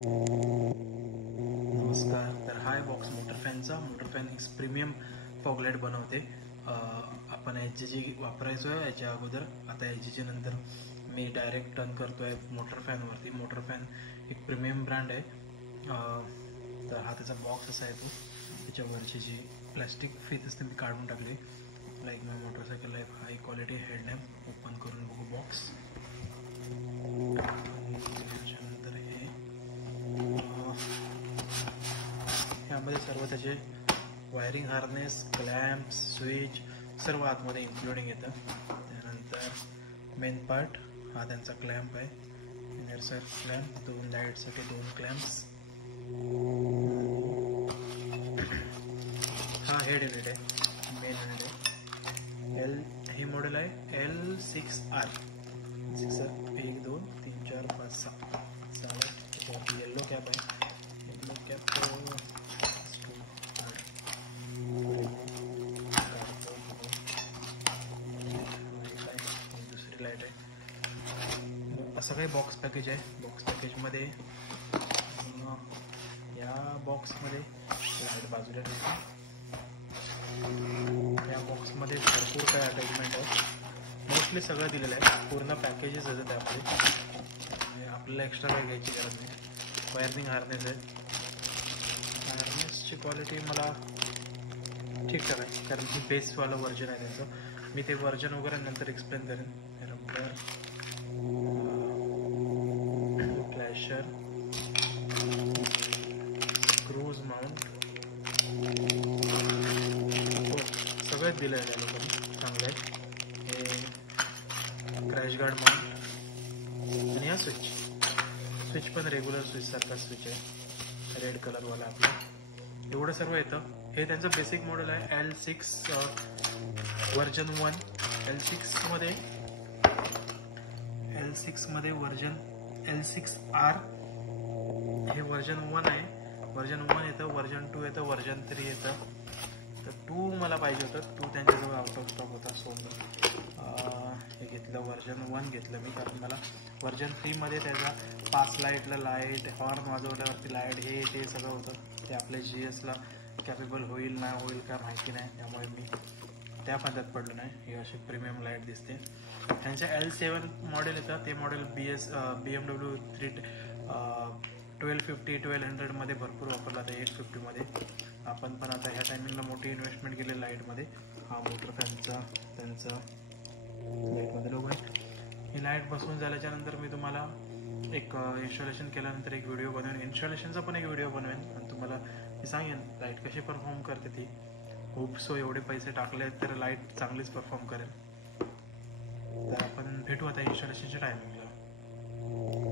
नमस्कार. तर हा आहे बॉक्स मोटर फॅन प्रीमियम फॉगलाईट बनवते. आपण एच जी वापरायचो आहे याच्या अगोदर. आता एच जीच्या नंतर मी डायरेक्ट टर्न करतो आहे मोटर फॅनवरती. मोटर फॅन एक प्रीमियम ब्रँड आहे. तर हा त्याचा बॉक्स असा आहे. तो त्याच्यावरची जी प्लॅस्टिक फीत असते मी काढून टाकली. Like my motorcycle life high quality headlamp. Open करून बघू बॉक्स. त्याच्यानंतर यामध्ये सर्व त्याचे वायरिंग हार्नेस, क्लॅम्प, स्विच सर्व आतमध्ये इन्क्लुडिंग येतं. त्यानंतर मेन पार्ट हा त्यांचा क्लॅम्प आहे. Inner side clamp, 2 लाईटसाठी 2 क्लॅम्प्स. हा हेड युनिट आहे, मेन युनिट आहे. हे मॉडेल आहे L6R. 1 2 3 4 5 6 त्याच्यावरती येल्लो कॅप आहे. येल्लो कॅप दुसरी लाईट आहे. असं काही बॉक्स पॅकेज आहे. बॉक्स पॅकेजमध्ये या बॉक्समध्ये लाईट बाजूला ठेवतो. या बॉक्समध्ये भरपूर काही अटॅचमेंट आहे. मोस्टली सगळं दिलेलं आहे. पूर्ण पॅकेजेस आहे त्यामध्ये. आपल्याला एक्स्ट्रा काही घ्यायची गरज नाही. वायरिंग हार्नेस आहे. हार्नेसची क्वालिटी मला ठीकठाक आहे, कारण की बेसवालं व्हर्जन आहे त्याचं. मी ते व्हर्जन वगैरे नंतर एक्सप्लेन करेन. रबर, क्लॅशर, क्रूज माउंट सगळंच दिलं आहे त्या लोकांनी. चांगलं आहे. हे क्रॅश गार्ड माउंट आणि हा स्विच पण रेग्युलर स्विच सारखा स्विच आहे, रेड कलरवाला आपला. एवढं सर्व येतं. हे त्यांचं बेसिक मॉडेल आहे L6 वर्जन 1. L6 मध्ये वर्जन L6R हे वर्जन 1 आहे. वर्जन 1 येतं, वर्जन 2 येतं, वर्जन 3 येतं. तर 2 मला पाहिजे होतं. 2 त्यांच्याजवळ आउट ऑफ स्टॉक होता. हे घेतलं, वर्जन 1 घेतलं मी, कारण मला वर्जन 3 मध्ये त्याचा पास लाईटला लाईट, हॉर्न वाजवल्यावरती लाईट, हे ते सगळं होतं. ते आपल्या GS ला कॅपेबल होईल नाही होईल काय माहिती नाही, त्यामुळे मी त्या फायद्यात पडलो नाही. ही अशी प्रीमियम लाईट दिसते. त्यांच्या L7 मॉडेल येतं. ते मॉडेल BMW 1250-1200 मध्ये भरपूर वापरला जातं. 850 मध्ये. आपण पण आता ह्या टायमिंगला मोठी इन्व्हेस्टमेंट केली लाईटमध्ये. हा मोटर फॅनचा त्यांचा लाईटमध्ये लोगो आहे. ही लाईट बसवून झाल्याच्या नंतर मी तुम्हाला एक इन्स्टॉलेशन केल्यानंतर एक व्हिडिओ बनवेन. इन्स्टॉलेशनचा पण एक व्हिडिओ बनवेन आणि तुम्हाला मी सांगेन लाईट कशी परफॉर्म करते ती. होप सो एवढे पैसे टाकले तर लाईट चांगलीच परफॉर्म करेल. तर आपण भेटू आता इन्स्टॉलेशनच्या टायमिंगला.